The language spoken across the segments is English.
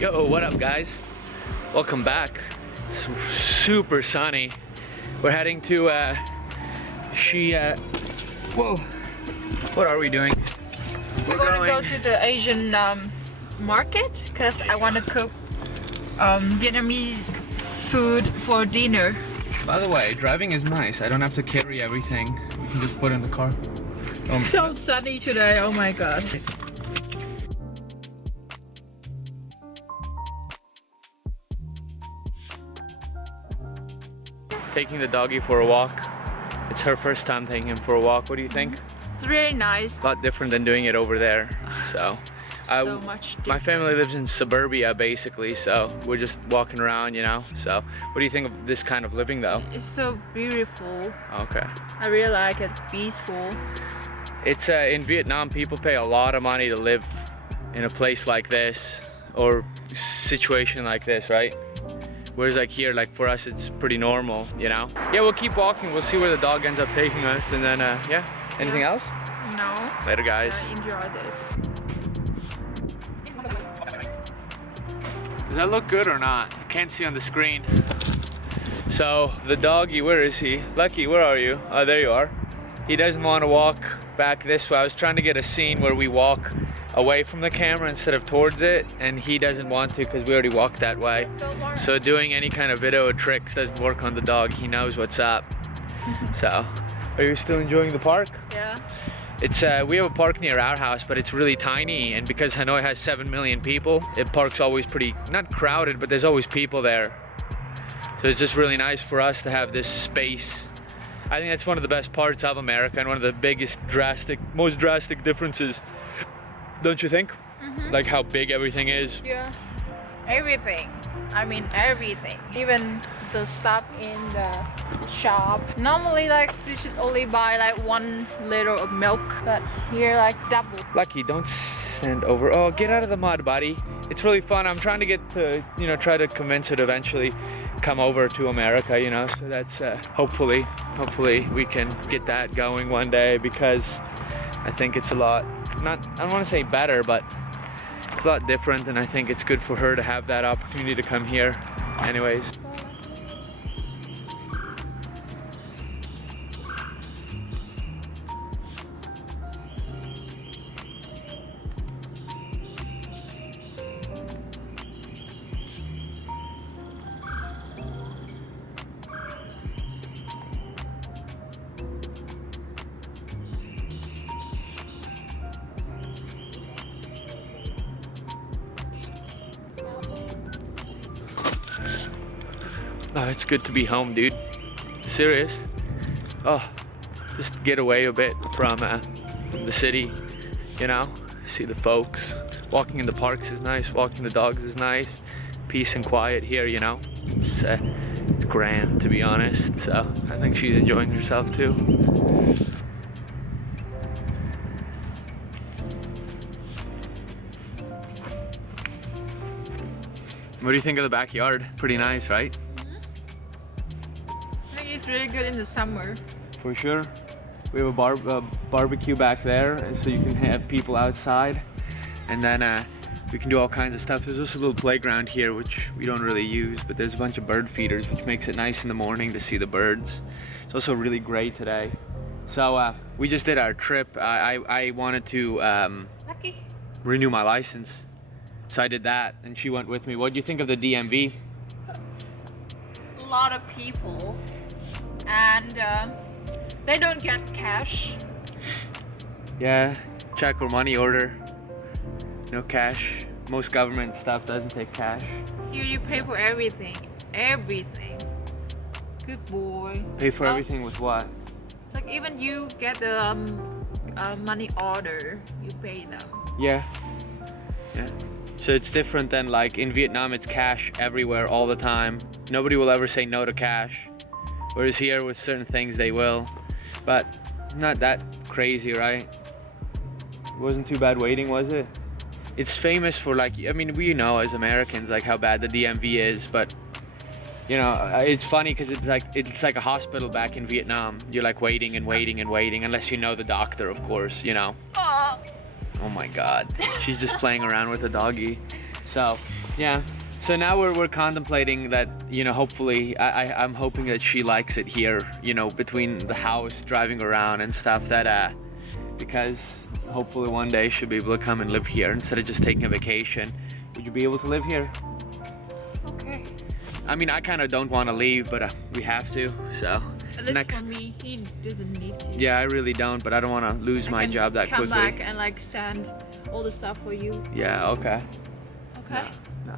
Yo, what up guys? Welcome back. It's super sunny. We're heading to whoa. What are we doing? We're gonna go to the Asian market because I want to cook Vietnamese food for dinner. By the way, driving is nice. I don't have to carry everything. We can just put it in the car. So sunny today, oh my god. Taking the doggy for a walk. It's her first time taking him for a walk. What do you think? It's really nice. A lot different than doing it over there. So Much my family lives in suburbia basically, so we're just walking around, you know. So what do you think of this kind of living though? It's so beautiful. Okay. I really like it. Peaceful. It's in Vietnam, people pay a lot of money to live in a place like this or situation like this, right? Whereas like here, like for us, it's pretty normal, you know? Yeah, we'll keep walking. We'll see where the dog ends up taking us, and then yeah. Anything else? No. Later, guys. Enjoy this. Does that look good or not? I can't see on the screen. So the doggy, where is he? Lucky, where are you? Oh, there you are. He doesn't want to walk back this way. I was trying to get a scene where we walk away from the camera instead of towards it, and he doesn't want to because we already walked that way. So doing any kind of video tricks doesn't work on the dog. He knows what's up. So, are you still enjoying the park? Yeah. It's we have a park near our house, but it's really tiny, and because Hanoi has 7 million people, the park's always pretty, not crowded, but there's always people there. So it's just really nice for us to have this space. I think that's one of the best parts of America and one of the biggest most drastic differences. Don't you think? Mm-hmm. Like how big everything is. Yeah. Everything. I mean everything. Even the stuff in the shop. Normally like you should only buy like 1 liter of milk, but here like double. Lucky, don't stand over. Oh, get out of the mud, buddy. It's really fun. I'm trying to get to, you know, try to convince her to eventually come over to America, you know, so that's hopefully we can get that going one day, because I think it's a lot, I don't want to say better, but it's a lot different, and I think it's good for her to have that opportunity to come here. Anyways. Oh, it's good to be home, dude. Serious. Oh, just get away a bit from the city, you know? See the folks. Walking in the parks is nice. Walking the dogs is nice. Peace and quiet here, you know? It's grand, to be honest. So I think she's enjoying herself too. What do you think of the backyard? Pretty nice, right? It's really good in the summer. For sure. We have a barbecue back there, so you can have people outside, and then we can do all kinds of stuff. There's also a little playground here, which we don't really use, but there's a bunch of bird feeders, which makes it nice in the morning to see the birds. It's also really great today. So we just did our trip. I wanted to renew my license, so I did that, and she went with me. What do you think of the DMV? A lot of people. And they don't get cash. Yeah, check or money order. No cash. Most government stuff doesn't take cash. Here you pay for everything. Everything. Good boy. Pay for everything with what? Like even you get the money order, you pay them. Yeah. Yeah. So it's different than like in Vietnam, it's cash everywhere all the time. Nobody will ever say no to cash. Whereas here with certain things they will, but not that crazy, right? It wasn't too bad waiting, was it? It's famous for like, I mean, we know as Americans like how bad the DMV is, but you know, it's funny because it's like a hospital back in Vietnam. You're like waiting and waiting and waiting, unless you know the doctor, of course, you know. Oh my God, she's just playing around with a doggy. So yeah, so now we're contemplating that, you know, hopefully I'm hoping that she likes it here, you know, between the house, driving around and stuff, that because hopefully one day she'll be able to come and live here instead of just taking a vacation. Would you be able to live here? Okay. I mean, I kind of don't want to leave, but we have to, so. At least for me, he doesn't need to. Yeah, I really don't, but I don't want to lose my job that quickly. Come back and like send all the stuff for you. Yeah, okay. Okay? No.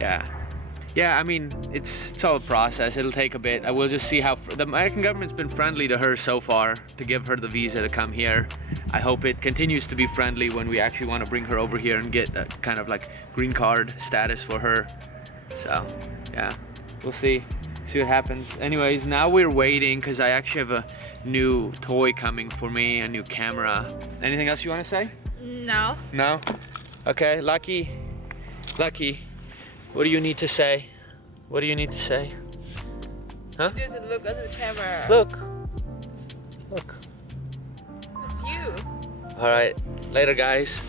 Yeah. Yeah, I mean, it's all a process. It'll take a bit. I will just see how the American government's been friendly to her so far to give her the visa to come here. I hope it continues to be friendly when we actually want to bring her over here and get a kind of like green card status for her. So, yeah, we'll see what happens. Anyways, now we're waiting because I actually have a new toy coming for me, a new camera. Anything else you want to say? No. No? Okay, Lucky, what do you need to say? What do you need to say? Huh? Just look at the camera. Look. It's you. Alright, later guys.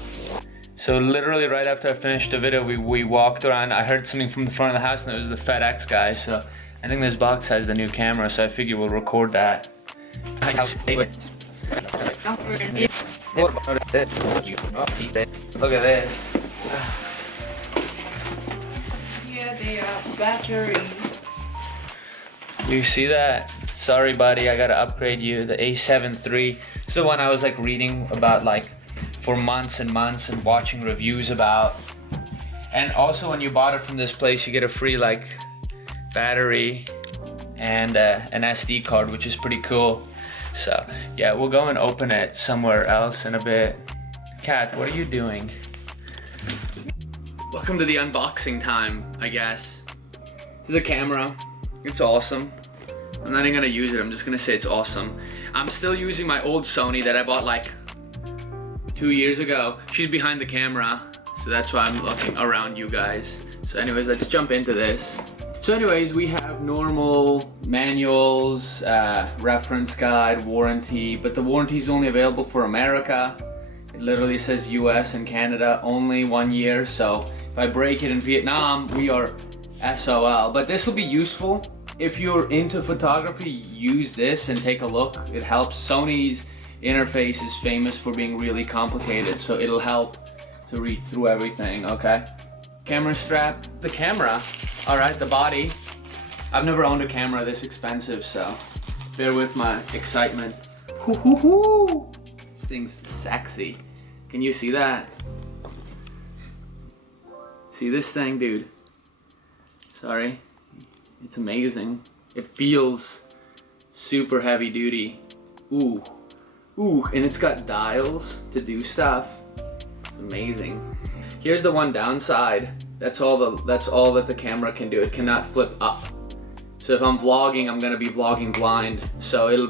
So literally right after I finished the video, we walked around. I heard something from the front of the house and it was the FedEx guy. So I think this box has the new camera, so I figure we'll record that. Look at this. Yeah, the battery. You see that? Sorry buddy, I gotta upgrade you. The A7iii. It's the one I was like reading about like for months and months and watching reviews about. And also when you bought it from this place, you get a free like battery and an SD card, which is pretty cool. So yeah, we'll go and open it somewhere else in a bit. Kat, what are you doing? Welcome to the unboxing time, I guess. This is a camera. It's awesome. I'm not even gonna use it, I'm just gonna say it's awesome. I'm still using my old Sony that I bought like 2 years ago. She's behind the camera, so that's why I'm looking around you guys. So anyways, let's jump into this. So anyways, we have normal manuals, reference guide, warranty, but the warranty is only available for America. It literally says US and Canada, only 1 year. So if I break it in Vietnam, we are SOL. But this will be useful. If you're into photography, use this and take a look. It helps. Sony's interface is famous for being really complicated, so it'll help to read through everything, okay? Camera strap, the camera. All right, the body. I've never owned a camera this expensive, so bear with my excitement. Hoo hoo hoo! This thing's sexy. Can you see that? See this thing, dude? Sorry. It's amazing. It feels super heavy duty. Ooh. Ooh, and it's got dials to do stuff. It's amazing. Here's the one downside. That's all that the camera can do. It cannot flip up. So if I'm vlogging, I'm gonna be vlogging blind. So it'll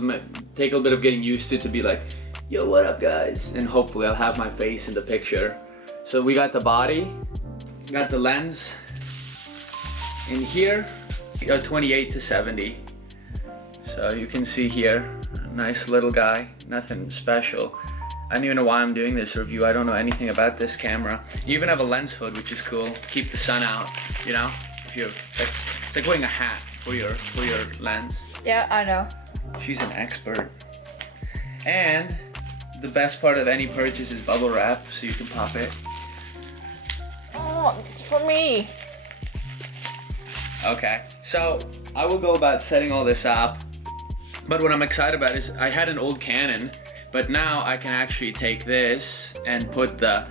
take a little bit of getting used to be like, yo, what up guys? And hopefully I'll have my face in the picture. So we got the body, got the lens in here, 28 to 70. So you can see here, nice little guy, nothing special. I don't even know why I'm doing this review. I don't know anything about this camera. You even have a lens hood, which is cool. Keep the sun out, you know? If you're, it's like wearing a hat for your lens. Yeah, I know. She's an expert. And the best part of any purchase is bubble wrap, so you can pop it. Oh, it's for me. Okay, so I will go about setting all this up. But what I'm excited about is I had an old Canon, but now I can actually take this and put the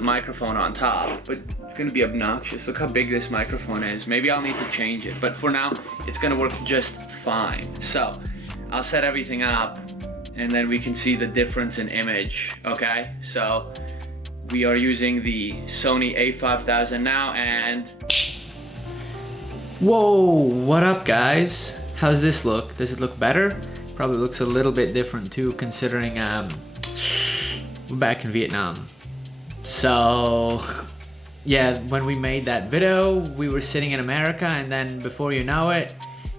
microphone on top. But it's gonna be obnoxious. Look how big this microphone is. Maybe I'll need to change it, but for now it's gonna work just fine. So I'll set everything up and then we can see the difference in image, okay? So we are using the Sony A5000 now, and whoa, what up guys? How's this look? Does it look better? Probably looks a little bit different too, considering we're back in Vietnam. So yeah, when we made that video, we were sitting in America, and then before you know it,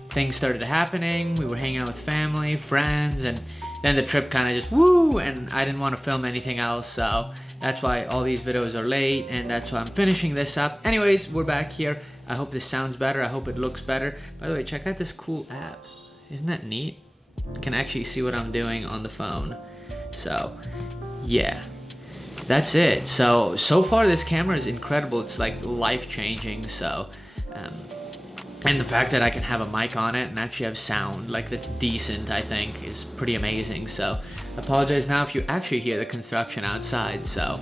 things started happening. We were hanging out with family, friends, and then the trip kind of just woo, and I didn't want to film anything else. So that's why all these videos are late, and that's why I'm finishing this up. Anyways, we're back here. I hope this sounds better. I hope it looks better. By the way, check out this cool app. Isn't that neat? I can actually see what I'm doing on the phone. So, yeah. That's it. So far this camera is incredible. It's like life-changing. So, and the fact that I can have a mic on it and actually have sound like that's decent, I think, is pretty amazing. So, apologize now if you actually hear the construction outside. So,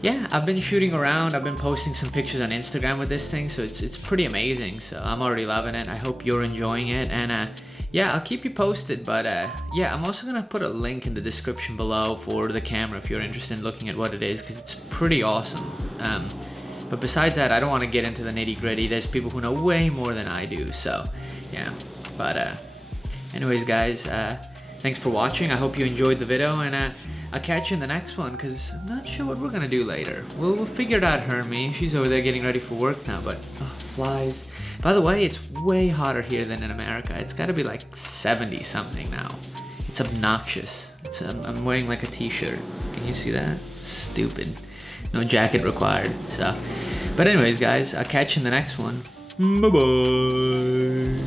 yeah, I've been shooting around. I've been posting some pictures on Instagram with this thing, so it's pretty amazing. So I'm already loving it. I hope you're enjoying it, and yeah, I'll keep you posted. But yeah, I'm also gonna put a link in the description below for the camera if you're interested in looking at what it is, because it's pretty awesome. But besides that, I don't want to get into the nitty-gritty. There's people who know way more than I do. So yeah, but anyways, guys, thanks for watching. I hope you enjoyed the video, and I'll catch you in the next one, because I'm not sure what we're gonna do later. We'll figure it out, her and me. She's over there getting ready for work now, but flies. By the way, it's way hotter here than in America. It's gotta be like 70 something now. It's obnoxious. I'm wearing like a t-shirt. Can you see that? Stupid. No jacket required. So, but anyways, guys, I'll catch you in the next one. Bye-bye.